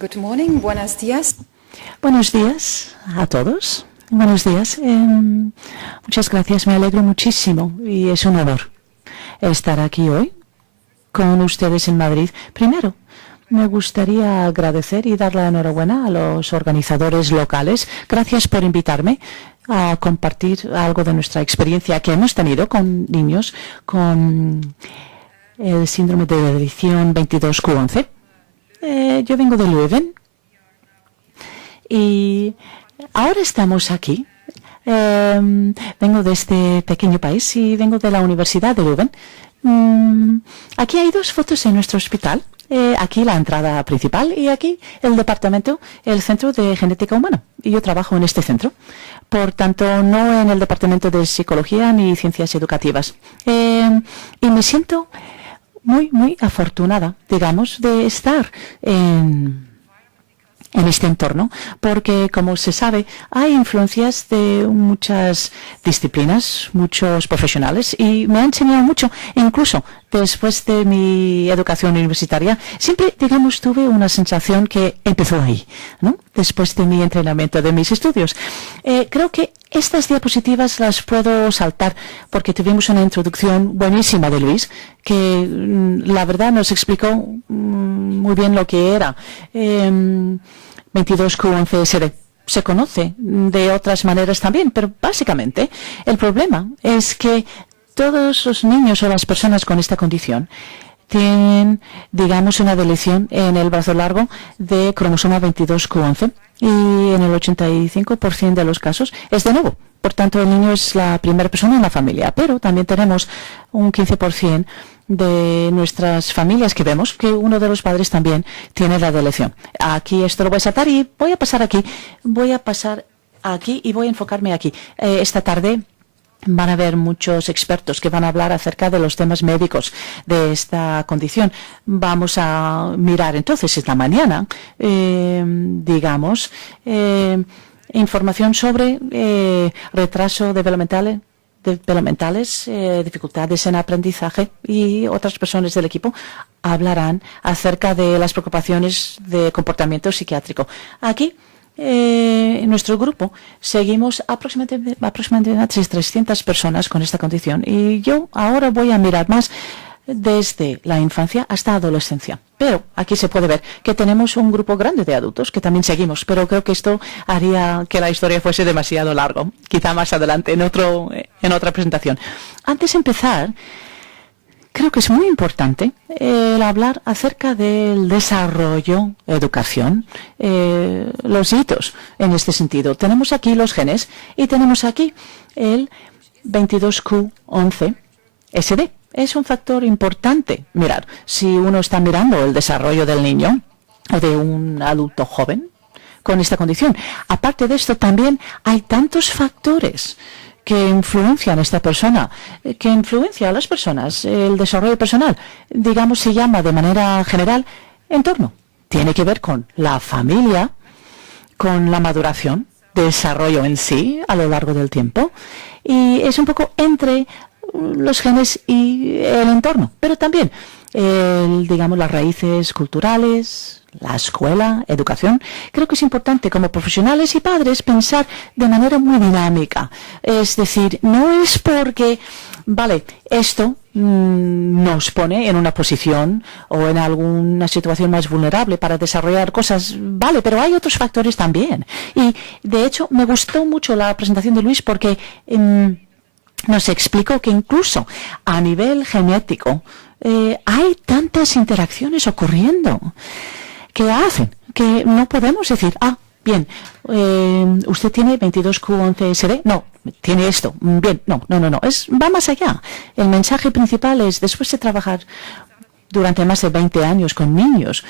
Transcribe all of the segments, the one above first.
Good morning, buenos días. Buenos días a todos. Buenos días. Muchas gracias, me alegro muchísimo y es un honor estar aquí hoy con ustedes en Madrid. Primero, me gustaría agradecer y dar la enhorabuena a los organizadores locales. Gracias por invitarme a compartir algo de nuestra experiencia que hemos tenido con niños con el síndrome de edición 22q11. Yo vengo de Leuven y ahora estamos aquí. Vengo de este pequeño país y vengo de la Universidad de Leuven. Aquí hay dos fotos en nuestro hospital. Aquí la entrada principal y aquí el departamento, el Centro de Genética Humana. Y yo trabajo en este centro. Por tanto, no en el departamento de Psicología ni Ciencias Educativas. Y me siento muy afortunada, digamos, de estar en este entorno, porque, como se sabe, hay influencias de muchas disciplinas, muchos profesionales, y me ha enseñado mucho, incluso después de mi educación universitaria. Siempre, digamos, tuve una sensación que empezó ahí, ¿no? Después de mi entrenamiento, de mis estudios. Creo que estas diapositivas las puedo saltar porque tuvimos una introducción buenísima de Luis, que la verdad nos explicó muy bien lo que era 22q11SD. Se conoce de otras maneras también, pero básicamente el problema es que todos los niños o las personas con esta condición tienen, digamos, una deleción en el brazo largo de cromosoma 22q11 y en el 85% de los casos es de nuevo. Por tanto, el niño es la primera persona en la familia, pero también tenemos un 15% de nuestras familias que vemos que uno de los padres también tiene la deleción. Aquí esto lo voy a saltar y voy a pasar aquí y voy a enfocarme aquí. Esta tarde van a haber muchos expertos que van a hablar acerca de los temas médicos de esta condición. Vamos a mirar entonces esta mañana, información sobre retraso developmentales, dificultades en aprendizaje, y otras personas del equipo hablarán acerca de las preocupaciones de comportamiento psiquiátrico. Aquí, en nuestro grupo, seguimos aproximadamente 300 personas con esta condición, y yo ahora voy a mirar más desde la infancia hasta adolescencia. Pero aquí se puede ver que tenemos un grupo grande de adultos que también seguimos, pero creo que esto haría que la historia fuese demasiado largo. Quizá más adelante, en otra presentación. Antes de empezar, creo que es muy importante el hablar acerca del desarrollo, educación, los hitos en este sentido. Tenemos aquí los genes y tenemos aquí el 22q11SD. Es un factor importante. Mirar, si uno está mirando el desarrollo del niño o de un adulto joven con esta condición. Aparte de esto, también hay tantos factores que influencian a esta persona, que influencia a las personas. El desarrollo personal, digamos, se llama de manera general entorno. Tiene que ver con la familia, con la maduración, desarrollo en sí a lo largo del tiempo, y es un poco entre los genes y el entorno, pero también, digamos, las raíces culturales, la escuela, educación. Creo que es importante como profesionales y padres pensar de manera muy dinámica. Es decir, no es porque, vale, esto nos pone en una posición o en alguna situación más vulnerable para desarrollar cosas, vale, pero hay otros factores también. Y, de hecho, me gustó mucho la presentación de Luis porque nos explicó que incluso a nivel genético hay tantas interacciones ocurriendo que hacen que no podemos decir, bien, usted tiene 22q11SD, no, tiene esto, bien, no, va más allá. El mensaje principal es, después de trabajar durante más de 20 años con niños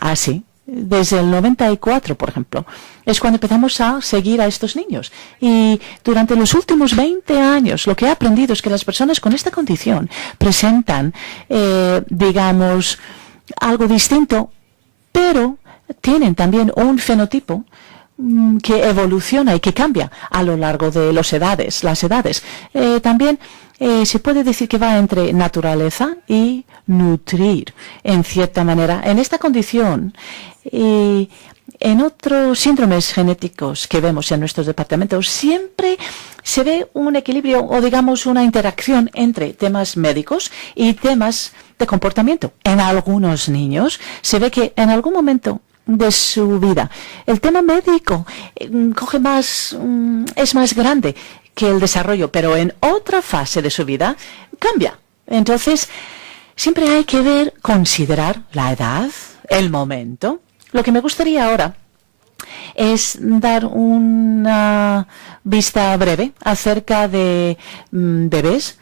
así, desde el 94, por ejemplo, es cuando empezamos a seguir a estos niños. Y durante los últimos 20 años, lo que he aprendido es que las personas con esta condición presentan, digamos, algo distinto, pero tienen también un fenotipo que evoluciona y que cambia a lo largo de las edades. También se puede decir que va entre naturaleza y nutrir, en cierta manera. En esta condición, en otros síndromes genéticos que vemos en nuestros departamentos, siempre se ve un equilibrio o, digamos, una interacción entre temas médicos y temas de comportamiento. En algunos niños se ve que en algún momento de su vida el tema médico es más grande que el desarrollo, pero en otra fase de su vida cambia. Entonces, siempre hay que considerar la edad, el momento. Lo que me gustaría ahora es dar una vista breve acerca de bebés.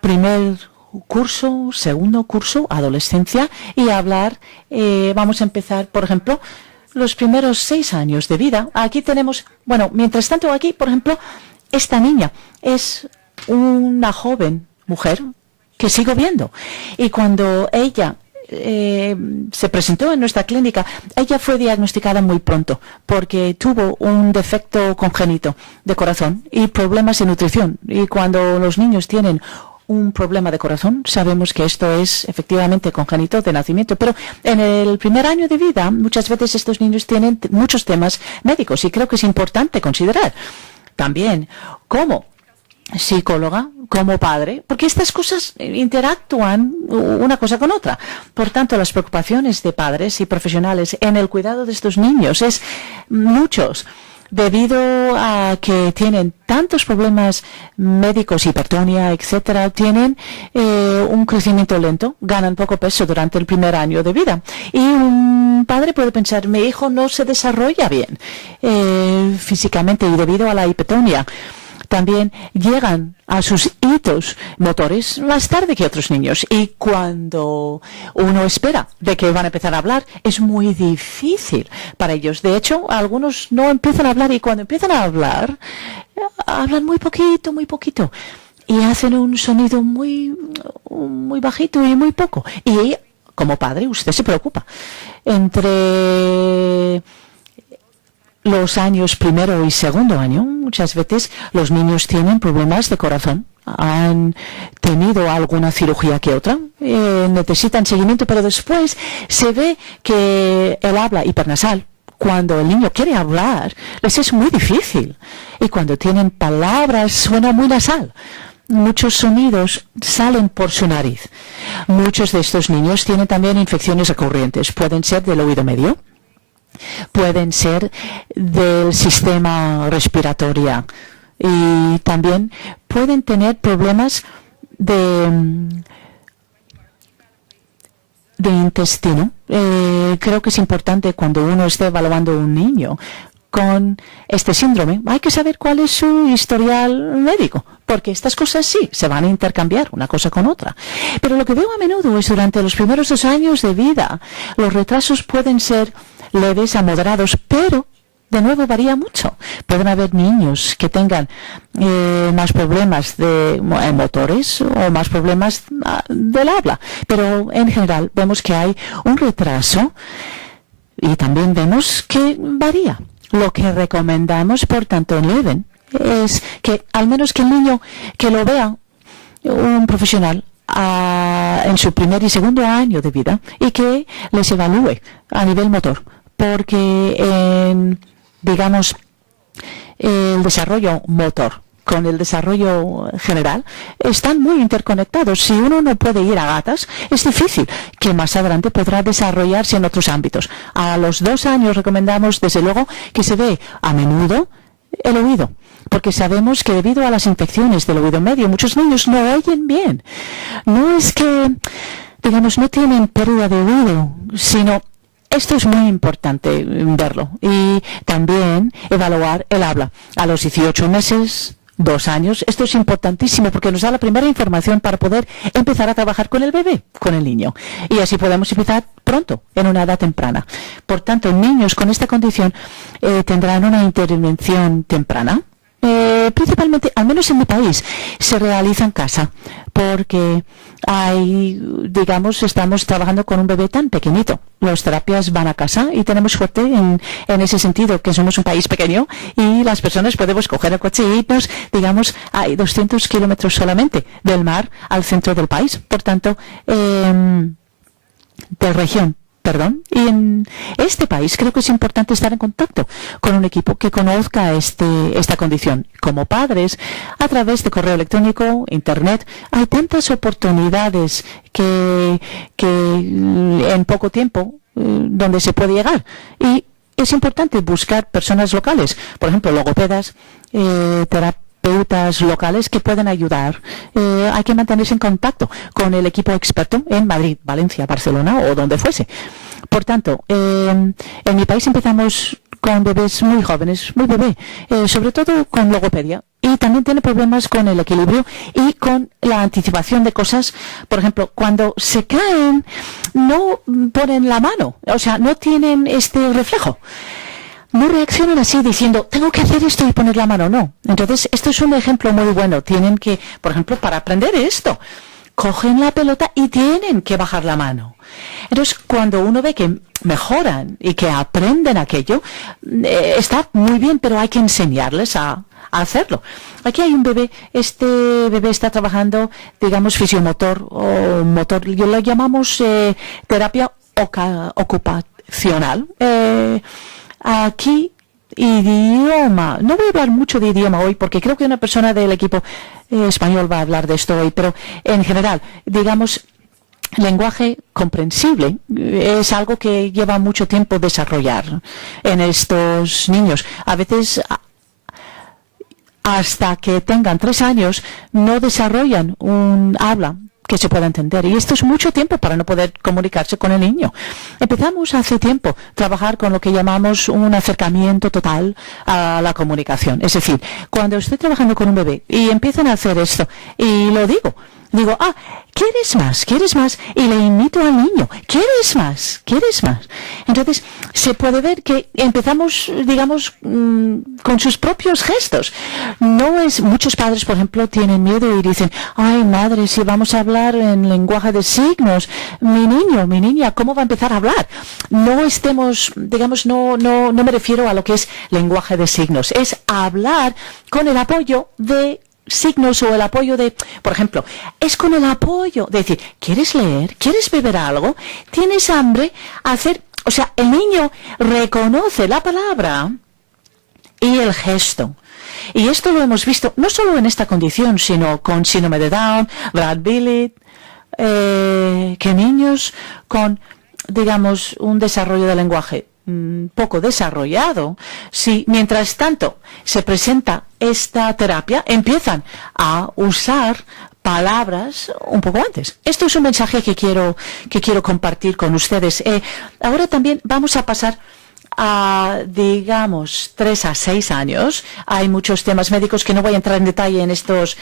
Primer curso, segundo curso, adolescencia, y hablar, vamos a empezar, por ejemplo, los primeros 6 años de vida. Aquí tenemos, mientras tanto aquí, por ejemplo, esta niña es una joven mujer que sigo viendo. Y cuando ella se presentó en nuestra clínica, ella fue diagnosticada muy pronto porque tuvo un defecto congénito de corazón y problemas de nutrición. Y cuando los niños tienen un problema de corazón, sabemos que esto es efectivamente congénito de nacimiento, pero en el primer año de vida muchas veces estos niños tienen muchos temas médicos y creo que es importante considerar también como psicóloga, como padre, porque estas cosas interactúan una cosa con otra. Por tanto, las preocupaciones de padres y profesionales en el cuidado de estos niños es muchos, debido a que tienen tantos problemas médicos, hipertonia, etcétera, tienen un crecimiento lento, ganan poco peso durante el primer año de vida. Y un padre puede pensar, mi hijo no se desarrolla bien físicamente y debido a la hipertonia también llegan a sus hitos motores más tarde que otros niños. Y cuando uno espera de que van a empezar a hablar, es muy difícil para ellos. De hecho, algunos no empiezan a hablar y cuando empiezan a hablar, hablan muy poquito. Y hacen un sonido muy bajito y muy poco. Y como padre, usted se preocupa. Entre los años primero y segundo año, muchas veces los niños tienen problemas de corazón. Han tenido alguna cirugía que otra, necesitan seguimiento, pero después se ve que el habla hipernasal, cuando el niño quiere hablar, les es muy difícil. Y cuando tienen palabras, suena muy nasal. Muchos sonidos salen por su nariz. Muchos de estos niños tienen también infecciones recurrentes. Pueden ser del oído medio, pueden ser del sistema respiratorio y también pueden tener problemas de intestino. Creo que es importante cuando uno esté evaluando a un niño con este síndrome, hay que saber cuál es su historial médico, porque estas cosas sí se van a intercambiar una cosa con otra. Pero lo que veo a menudo es durante los primeros 2 años de vida, los retrasos pueden ser leves a moderados, pero de nuevo varía mucho. Pueden haber niños que tengan más problemas de motores o más problemas del habla, pero en general vemos que hay un retraso y también vemos que varía. Lo que recomendamos, por tanto, en Leven es que al menos que el niño que lo vea un profesional en su primer y segundo año de vida y que les evalúe a nivel motor, porque digamos el desarrollo motor con el desarrollo general están muy interconectados. Si uno no puede ir a gatas, es difícil que más adelante podrá desarrollarse en otros ámbitos. A los 2 años recomendamos, desde luego, que se ve a menudo el oído, porque sabemos que debido a las infecciones del oído medio, muchos niños no oyen bien. No es que, digamos, no tienen pérdida de oído, sino esto es muy importante verlo. Y también evaluar el habla. A los 18 meses, 2 años, esto es importantísimo porque nos da la primera información para poder empezar a trabajar con el bebé, con el niño. Y así podemos empezar pronto, en una edad temprana. Por tanto, niños con esta condición tendrán una intervención temprana. principalmente, al menos en mi país, se realiza en casa, porque estamos trabajando con un bebé tan pequeñito. Las terapias van a casa y tenemos suerte en ese sentido, que somos un país pequeño y las personas podemos coger el coche y irnos, hay 200 kilómetros solamente del mar al centro del país. Por tanto, de región. Y en este país creo que es importante estar en contacto con un equipo que conozca esta condición. Como padres, a través de correo electrónico, internet, hay tantas oportunidades que en poco tiempo donde se puede llegar. Y es importante buscar personas locales, por ejemplo, logopedas, terapeutas locales que pueden ayudar. Hay que mantenerse en contacto con el equipo experto en Madrid, Valencia, Barcelona o donde fuese. Por tanto, en mi país empezamos con bebés muy jóvenes, muy bebé, sobre todo con logopedia. Y también tiene problemas con el equilibrio y con la anticipación de cosas. Por ejemplo, cuando se caen, no ponen la mano, o sea, no tienen este reflejo. No reaccionan así diciendo, tengo que hacer esto y poner la mano, no. Entonces, esto es un ejemplo muy bueno. Tienen que, por ejemplo, para aprender esto, cogen la pelota y tienen que bajar la mano. Entonces, cuando uno ve que mejoran y que aprenden aquello, está muy bien, pero hay que enseñarles a hacerlo. Aquí hay un bebé, este bebé está trabajando, fisiomotor o motor, lo llamamos terapia ocupacional. Aquí, idioma. No voy a hablar mucho de idioma hoy porque creo que una persona del equipo español va a hablar de esto hoy, pero en general, lenguaje comprensible es algo que lleva mucho tiempo desarrollar en estos niños. A veces, hasta que tengan 3 años, no desarrollan un habla que se pueda entender. Y esto es mucho tiempo para no poder comunicarse con el niño. Empezamos hace tiempo a trabajar con lo que llamamos un acercamiento total a la comunicación. Es decir, cuando estoy trabajando con un bebé y empiezan a hacer esto, y lo digo, ¿quieres más? ¿Quieres más? Y le invito al niño, ¿quieres más? ¿Quieres más? Entonces, se puede ver que empezamos, con sus propios gestos. Muchos padres, por ejemplo, tienen miedo y dicen, ay, madre, si vamos a hablar en lenguaje de signos, mi niño, mi niña, ¿cómo va a empezar a hablar? No me refiero a lo que es lenguaje de signos, es hablar con el apoyo de signos o el apoyo de, por ejemplo, es con el apoyo de decir, ¿quieres leer? ¿Quieres beber algo? ¿Tienes hambre? El niño reconoce la palabra y el gesto. Y esto lo hemos visto no solo en esta condición, sino con síndrome de Down, Brad Billy, que niños con, un desarrollo del lenguaje poco desarrollado, si mientras tanto se presenta esta terapia, empiezan a usar palabras un poco antes. Esto es un mensaje que quiero compartir con ustedes. Ahora también vamos a pasar a, 3 a 6 años. Hay muchos temas médicos que no voy a entrar en detalle en estos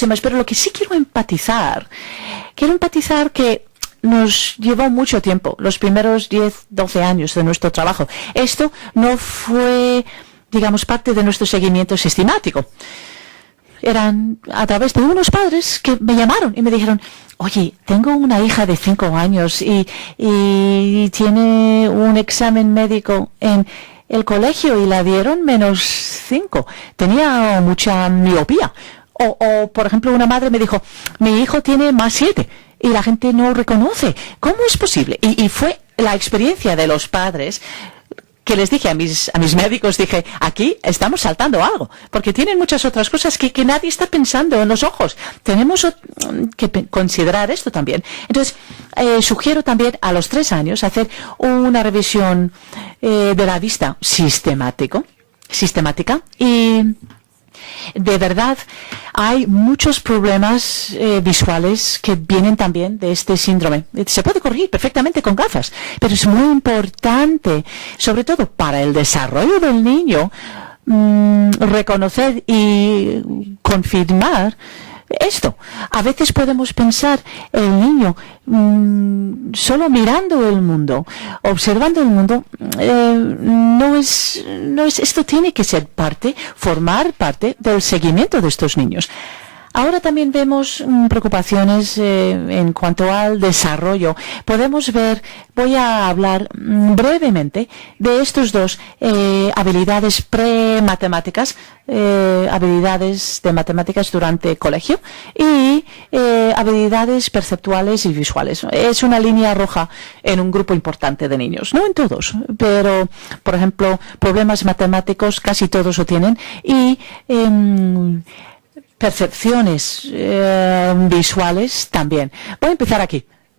temas, pero lo que sí quiero empatizar que nos llevó mucho tiempo, los primeros 10, 12 años de nuestro trabajo. Esto no fue, parte de nuestro seguimiento sistemático. Eran a través de unos padres que me llamaron y me dijeron, oye, tengo una hija de 5 años y tiene un examen médico en el colegio y la dieron -5. Tenía mucha miopía. O, por ejemplo, una madre me dijo, mi hijo tiene +7. Y la gente no reconoce. ¿Cómo es posible? Y fue la experiencia de los padres que les dije a mis médicos, aquí estamos saltando algo, porque tienen muchas otras cosas que nadie está pensando en los ojos. Tenemos que considerar esto también. Entonces, sugiero también a los 3 años hacer una revisión de la vista sistemática y de verdad hay muchos problemas visuales que vienen también de este síndrome. Se puede corregir perfectamente con gafas, pero es muy importante, sobre todo para el desarrollo del niño, reconocer y confirmar esto. A veces podemos pensar el niño solo mirando el mundo, observando el mundo. No es, esto tiene que ser formar parte del seguimiento de estos niños. Ahora también vemos preocupaciones en cuanto al desarrollo. Podemos ver, voy a hablar brevemente de estos dos habilidades pre-matemáticas, habilidades de matemáticas durante el colegio y habilidades perceptuales y visuales. Es una línea roja en un grupo importante de niños, no en todos, pero, por ejemplo, problemas matemáticos casi todos lo tienen y percepciones visuales también. Voy a empezar aquí.